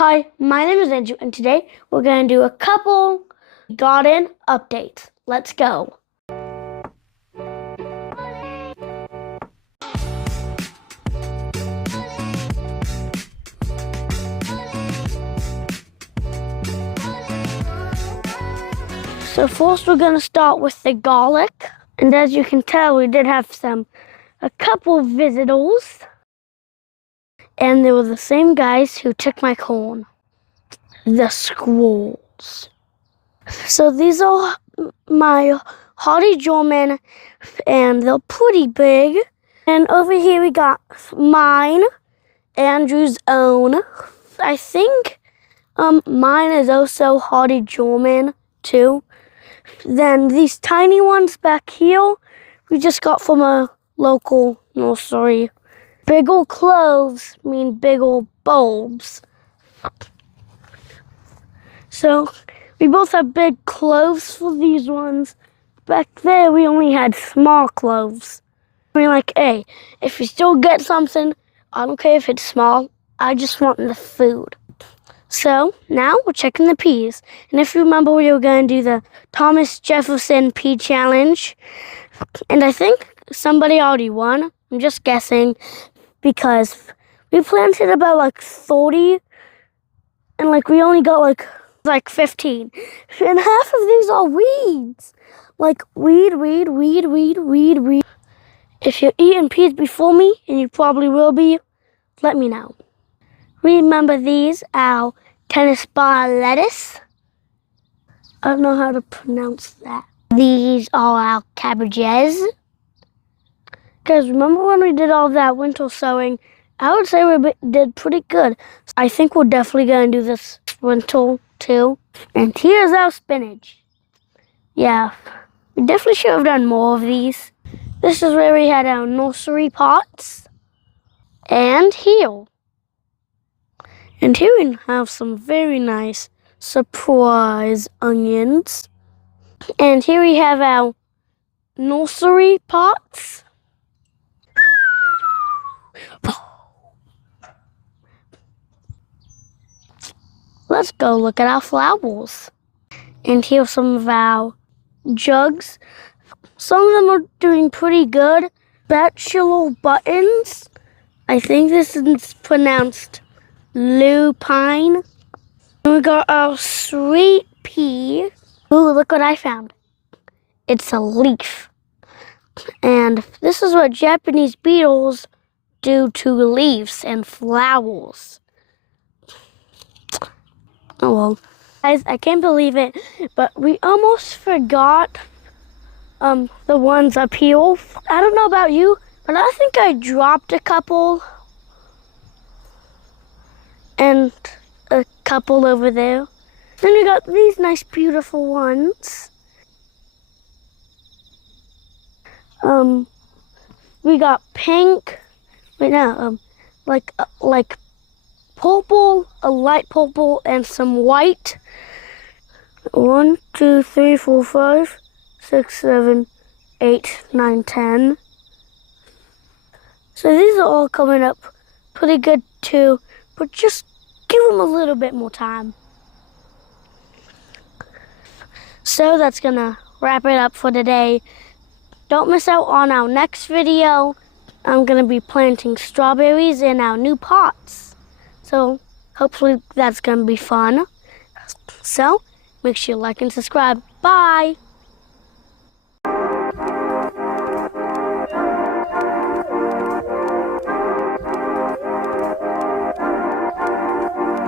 Hi, my name is Andrew, and today we're going to do a couple garden updates. Let's go. So first we're going to start with the garlic. And as you can tell, we did have a couple visitors. And they were the same guys who took my corn. The squirrels. So these are my hardy German, and they're pretty big. And over here we got mine, Andrew's own. I think mine is also hardy German too. Then these tiny ones back here, we just got from a local nursery. Big ol' cloves mean big ol' bulbs. So we both have big cloves for these ones. Back there, we only had small cloves. I mean, like, hey, if you still get something, I don't care if it's small. I just want the food. So now we're checking the peas. And if you remember, we were going to do the Thomas Jefferson pea challenge. And I think somebody already won. I'm just guessing because we planted about like 30 and like we only got like 15. And half of these are weeds. Like weed. If you're eating peas before me, and you probably will be, let me know. Remember these, our tennis ball lettuce. I don't know how to pronounce that. These are our cabbages. Because remember when we did all that winter sowing, I would say we did pretty good. I think we're definitely going to do this winter too. And here's our spinach. Yeah, we definitely should have done more of these. This is where we had our nursery pots. And here. And here we have some very nice surprise onions. And here we have our nursery pots. Let's go look at our flowers. And here's some of our jugs. Some of them are doing pretty good. Bachelor buttons. I think this is pronounced lupine. And we got our sweet pea. Ooh, look what I found. It's a leaf. And this is what Japanese beetles do to leaves and flowers. Oh well. Guys, I can't believe it, but we almost forgot the ones up here. I don't know about you, but I think I dropped a couple. And a couple over there. Then we got these nice, beautiful ones. We got pink. Wait, no, like purple, a light purple, and some white. 1, 2, 3, 4, 5, 6, 7, 8, 9, 10. So these are all coming up pretty good too, but just give them a little bit more time. So that's gonna wrap it up for today. Don't miss out on our next video. I'm gonna be planting strawberries in our new pots. So hopefully that's gonna be fun. So make sure you like and subscribe. Bye.